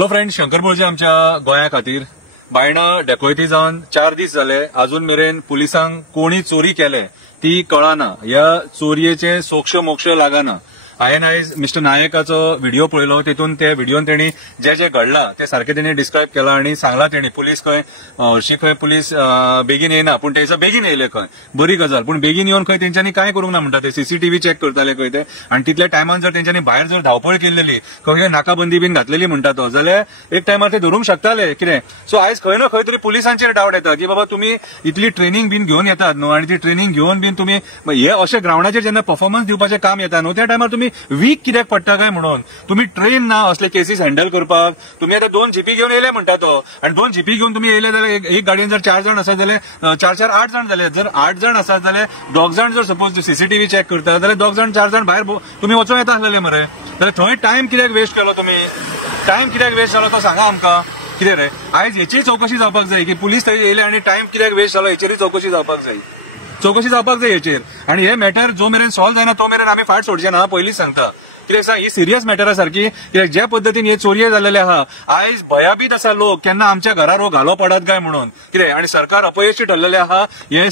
Hello friend, Shankar बोळजे आमच्या गोंया खातीर बायणं डेकोयती जावन 4 दीस जाले, अजून मेरेन पुलिसांक कोणी चोरी केले ती कळना. ह्या चोरयेचे सोक्ष मोक्ष लागना. हांवें आयज मिस्टर नायकाचो व्हिडिओ पळयलो. तितून ते व्हिडिओन तेणी जे जे घडला ते सारखे तेणी डिस्क्रायब केला आणि सांगला तेणी पुलीस खंय हरशी खंय पुलीस बेगीन येना, पूण तेच बेगीन येयले खंय बरी गजाल. पूण बेगीन येवन खंय तेंच्यांनी काय करूंक ना म्हणटा ते सीसीटीव्ही चेक करताले खंय ते. आणि तितल्या टायमान जर तेंच्यांनी भायर जर धांवपळ केल्लेली, खंय नाकाबंदी बीन घातलेली म्हणटा तो, जाल्यार एक टायमार ते धरूंक शकताले कितें. सो आयज खंय ना खंय तरी पुलिसांचेर डावट येता की बाबा तुम्ही इतली ट्रेनिंग बीन घेवन येतात न्हू, आणि ती ट्रेनिंग घेवन बीन तुम्ही हे अशें ग्राउंडाचेर जेन्ना परफॉर्मन्स दिवपाचें काम येता न्हू, त्या टायमार तुम्ही वीक कित्याक पडटा काय म्हणून. तुम्ही ट्रेन ना असले केसीस हँडल करपाक. तुम्ही आता 2 जीपी घेऊन येयले म्हणटा तो, आणि 2 जीपी घेऊन तुम्ही येयले जाल्यार एक गाडयेन जर 4 जण आसात जाल्यार 4 8 जण जाले. जर 8 जण आसात जाल्यार 2 जण जर सपोज सीसीटीव्ही चेक करता जाल्यार 2 जण 4 जण भायर तुम्ही वचूं येता आसलेले मरे. जाल्यार थंय टायम कित्याक वेस्ट केलो तुम्ही. टायम कित्याक वेस्ट जालो तो सांगा आमकां. कितें रे, आयज हेचीय चौकशी जावपाक जाय की पुलीस थंय येयले आणि टायम कित्याक वेस्ट जालो हेचेरय चौकशी जावपाक जाय. चौकशी जावपाक जाय हेचेर. आणि हे मॅटर जो मेरेन सॉल्व जायना तो मेरेन आमी फाट सोडचे ना, पयलींच सांगता. कित्याक सांग, ही सिरियस मॅटर आसा सारकी. कित्याक ज्या पद्दतीन हे चोरये जाल्लेले आहा, आयज भयाबीत आसा लोक केन्ना आमच्या घरार घालो पडत काय म्हणून. कितें, आणि सरकार अपयशी ठरलेले आहा हे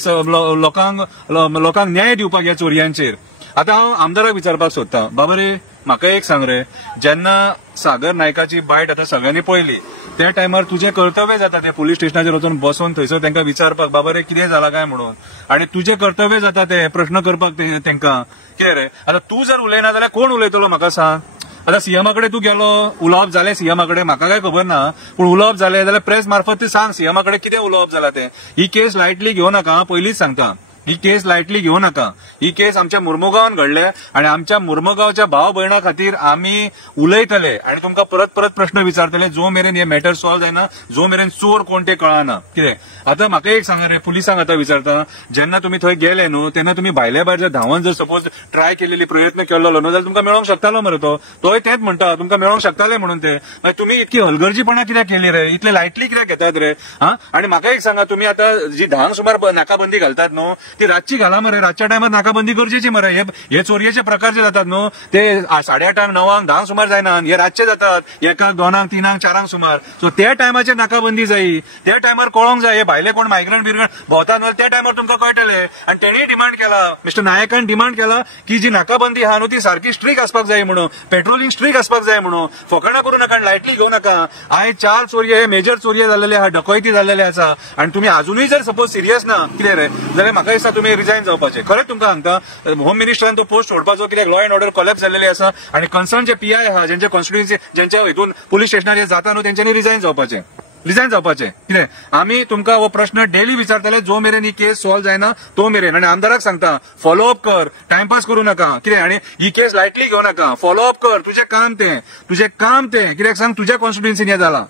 लोकांक न्याय दिवपाक ह्या चोरयांचेर. आता हांव आमदाराक विचारपाक सोदतां, बाबा रे म्हाका एक सांग रे, जेन्ना सागर नायकाची बायट आता सगळ्यांनी पळयली त्या टायमार तुझे कर्तव्य जाता ते पुलीस स्टेशनाचेर वचून बसून थंयसर तांकां विचारपाक, बाबा रे कितें जाला काय म्हणून. आणि तुझे कर्तव्य जाता ते प्रश्न करपाक तांकां. कितें रे, आता तूं जर उलयना जाल्यार कोण उलयतलो म्हाका सांग. आता सीएमाकडे तू गेलो, उलोवप जालें सीएमाकडे, म्हाका काय खबर ना, पूण उलोवप जालें जाल्यार प्रेस मार्फत ते सांग सीएमाकडे कितें उलोवप जाला ते. ही केस लायटली घेवं नाका, पयलींच सांगता. ही केस लायटली घेवं नाका. ही केस आमच्या मुर्मुगांवान घडले आणि आमच्या मुर्मुगांवच्या भाव भयणां खातीर आमी उलयतले आणि तुमकां परत परत प्रश्न विचारतले जो मेरेन हे मॅटर सॉल्व जायना, जो मेरेन चोर कोण ते कळना. कितें, आता म्हाका एक सांगा रे, पुलिसांक आतां विचारता, जेन्ना तुम्ही थंय गेले न्हू तेन्ना तुम्ही भायल्या भायर जर धांवन जर सपोज ट्राय केलेली प्रयत्न केलो न्हू जाल्यार तुमकां मेळोंक शकतालो मरे तो. तोय तेच म्हणटा तुमकां मेळोंक शकताले म्हणून. ते तुम्ही इतकी हलगर्जीपणा कित्याक केली रे, इतले लायटली कित्याक घेतात रे. आणि म्हाका एक सांगा, तुम्ही आता जी 10 सुमार नाकाबंदी घालतात न्हू ती रातची घाला मरे. रातच्या टायमार नाकाबंदी गरजेची मरे. हे चोरयेचे प्रकार जे जातात न्हू ते 8:30 9 10 सुमार जायना, हे रातचे जातात 1 2 3 4 सुमार. सो त्या टायमाचेर नाकाबंदी जायी. त्या टायमार कळोंक जाय हे भायले कोण मायग्रंट बिरग्रंट भोंवतात न्हू त्या टायमार तुमकां कळटले. आणि तेणीय डिमांड केला, मिस्टर नायकान डिमांड केला की जी नाकाबंदी आहा न्हू ती सारकी स्ट्रीक आसपाक जाय म्हणून, पेट्रोलिंग स्ट्रीक आसपाक जाय म्हणून. फकाणां करूं नाका, लायटली घेवं नाका. आयज 4 चोरये हे मेजर चोरये जाल्लेले आहा, डकयती जाल्लेले आसा, आणि तुम्ही अजूनही जर सपोज सिरियस ना कितें रे जाल्यार म्हाका दिसता तुम्ही रिजायन जावपाचे. खरेंच तुमकां सांगता, होम मिनिस्टरान तो पोस्ट सोडपाचो. कित्याक लॉ अँड ऑर्डर कोलॅप्स जाल्लेली आसा आणि कन्सर्न जे पीआय आहा ज्यांच्या कॉन्स्टिट्युएन्सी ज्यांच्या हितून पुलीस स्टेशनार जाता न्हू तेंच्यांनी रिजायन जावपाचे. कितें, आमी तुमकां हो प्रश्न डेली विचारतले जो मेरेन ही केस सॉल्व जायना तो मेरेन. आणि आमदाराक सांगता, फॉलोअप कर, टाइमपास करूं नाका. कितें, आणि ही केस लायटली घेवं नाका, फॉलोअप कर. तुजें काम तें कित्याक सांग तुज्या कॉन्स्टिट्युएन्सीन हें जाला.